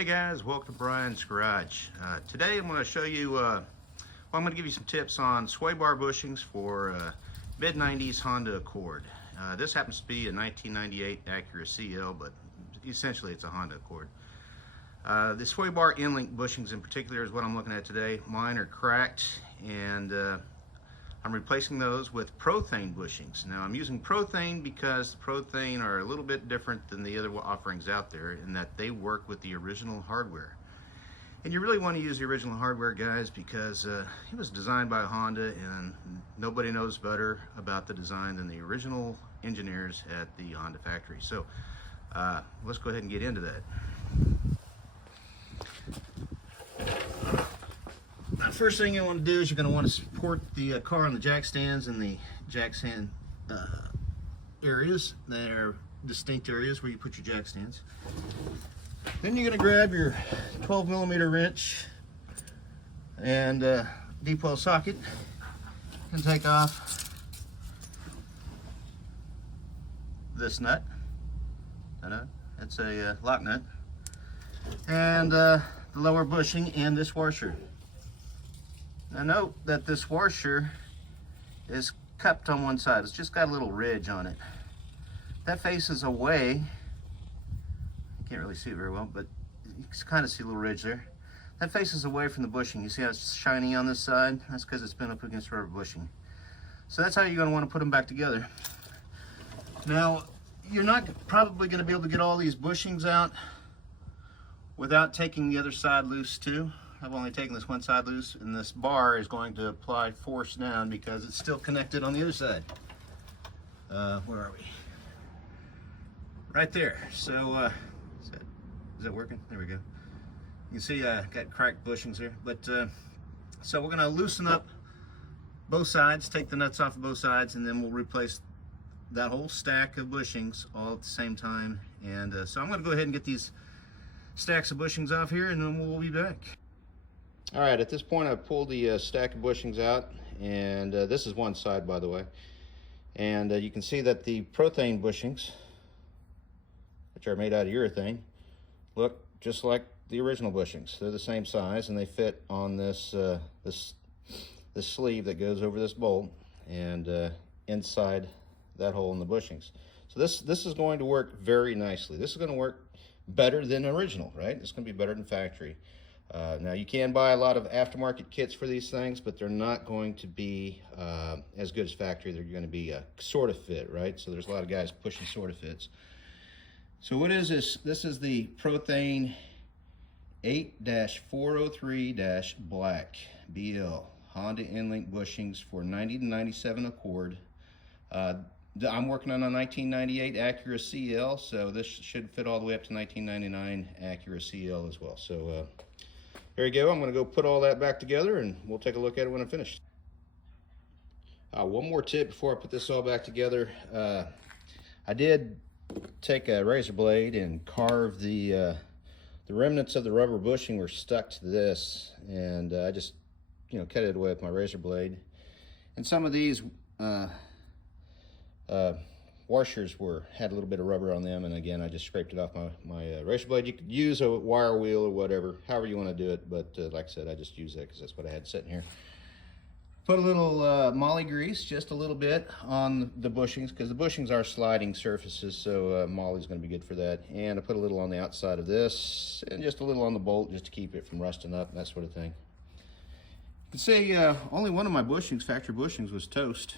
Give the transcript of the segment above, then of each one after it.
Hey guys, welcome to Brian's Garage. Today I'm going to show you, I'm going to give you some tips on sway bar bushings for mid-90s Honda Accord. This happens to be a 1998 Acura CL, but essentially it's a Honda Accord. The sway bar endlink bushings in particular is what I'm looking at today. Mine are cracked, and I'm replacing those with Prothane bushings. Now I'm using Prothane because Prothane are a little bit different than the other offerings out there in that they work with the original hardware. And you really want to use the original hardware, guys, because it was designed by Honda, and nobody knows better about the design than the original engineers at the Honda factory. So let's go ahead and get into that. First thing you want to do is you're going to want to support the car on the jack stands and the jack stand areas. They're distinct areas where you put your jack stands. Then you're going to grab your 12mm wrench and deep well socket and take off this nut. It's a lock nut, and the lower bushing and this washer. Now note that this washer is cupped on one side. It's just got a little ridge on it. That faces away. You can't really see it very well, but you can kind of see a little ridge there. That faces away from the bushing. You see how it's shiny on this side? That's because it's been up against rubber bushing. So that's how you're going to want to put them back together. Now, you're not probably going to be able to get all these bushings out without taking the other side loose too. I've only taken this one side loose, and this bar is going to apply force down because it's still connected on the other side. Where are we? Right there. So, is that working? There we go. You can see I got cracked bushings here. But so we're going to loosen up both sides, take the nuts off of both sides, and then we'll replace that whole stack of bushings all at the same time. And so I'm going to go ahead and get these stacks of bushings off here, and then we'll be back. All right, at this point I've pulled the stack of bushings out, and this is one side, by the way. And you can see that the Prothane bushings, which are made out of urethane, look just like the original bushings. They're the same size, and they fit on this this sleeve that goes over this bolt and inside that hole in the bushings. So this is going to work very nicely. This is going to work better than original, right? It's going to be better than factory. Now you can buy a lot of aftermarket kits for these things, but they're not going to be as good as factory. They're going to be sort of fit, right? So there's a lot of guys pushing sort of fits. So what is this? This is the Prothane 8-403-Black BL Honda endlink bushings for 90 to 97 Accord. I'm working on a 1998 Acura CL, so this should fit all the way up to 1999 Acura CL as well. So there you go. I'm going to go put all that back together, and we'll take a look at it when I'm finished. One more tip before I put this all back together. I did take a razor blade and carve the remnants of the rubber bushing were stuck to this, and I just cut it away with my razor blade. And some of these washers had a little bit of rubber on them, and again I just scraped it off my razor blade. You could use a wire wheel or whatever, however you want to do it, but like I said, I just use that because that's what I had sitting here. Put a little moly grease, just a little bit, on the bushings, because the bushings are sliding surfaces, so moly's going to be good for that. And I put a little on the outside of this, and just a little on the bolt just to keep it from rusting up, that sort of thing. You can see only one of my bushings, factory bushings, was toast.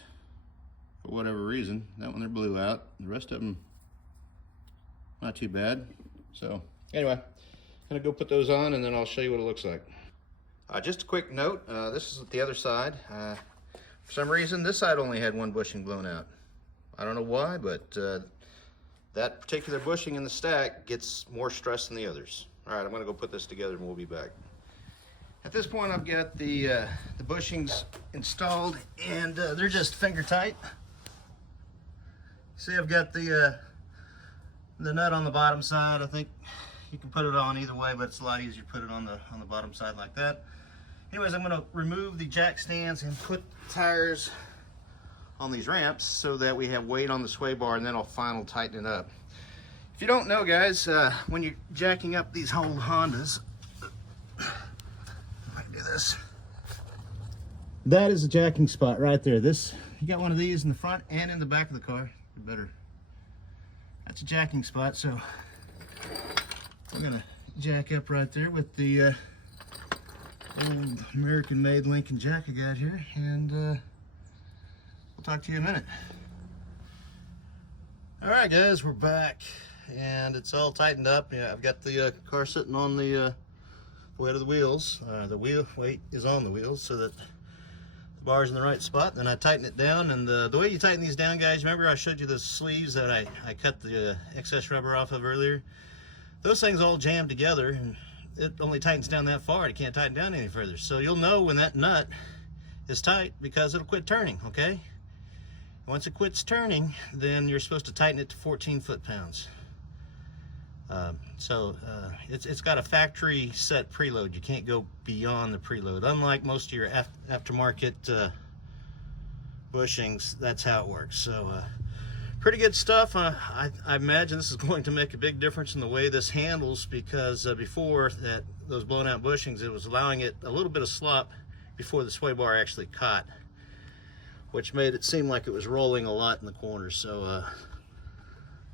For whatever reason. That one there blew out. The rest of them, not too bad. So anyway, I'm gonna go put those on, and then I'll show you what it looks like. Just a quick note, this is the other side. For some reason, this side only had one bushing blown out. I don't know why, but that particular bushing in the stack gets more stress than the others. All right, I'm gonna go put this together, and we'll be back. At this point, I've got the bushings installed, and they're just finger tight. See, I've got the nut on the bottom side. I think you can put it on either way, but it's a lot easier to put it on the bottom side like that. Anyways, I'm going to remove the jack stands and put tires on these ramps so that we have weight on the sway bar, and then I'll final tighten it up. If you don't know, guys, when you're jacking up these old Hondas, I can do this. That is a jacking spot right there. This, you got one of these in the front and in the back of the car. You better. That's a jacking spot. So I'm gonna jack up right there with the old American-made Lincoln jack I got here, and we'll talk to you in a minute. All right, guys, we're back, and it's all tightened up. Yeah, I've got the car sitting on the weight of the wheels. The wheel weight is on the wheels, so that the bar's in the right spot. Then I tighten it down, and the way you tighten these down, guys, remember I showed you the sleeves that I cut the excess rubber off of earlier? Those things all jam together, and it only tightens down that far. It can't tighten down any further. So you'll know when that nut is tight because it'll quit turning, okay? Once it quits turning, then you're supposed to tighten it to 14 foot-pounds. It's got a factory set preload. You can't go beyond the preload. Unlike most of your aftermarket bushings, that's how it works. So pretty good stuff. I imagine this is going to make a big difference in the way this handles, because before that, those blown out bushings, it was allowing it a little bit of slop before the sway bar actually caught, which made it seem like it was rolling a lot in the corners. So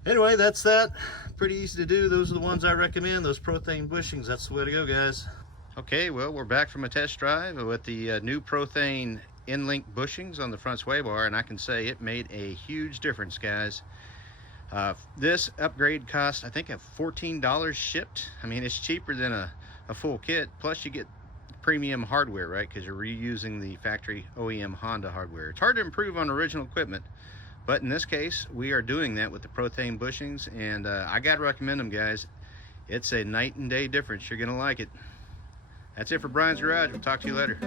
anyway, that's that. Pretty easy to do. Those are the ones I recommend, those Prothane bushings. That's the way to go, guys. Okay, well, we're back from a test drive with the new Prothane endlink bushings on the front sway bar, and I can say it made a huge difference, guys. This upgrade cost, I think, $14 shipped. I mean, it's cheaper than a full kit, plus you get premium hardware, right, because you're reusing the factory OEM Honda hardware. It's hard to improve on original equipment, but in this case we are doing that with the Prothane bushings, and I gotta recommend them, guys. It's a night and day difference. You're gonna like it. That's it for Brian's Garage. We'll talk to you later.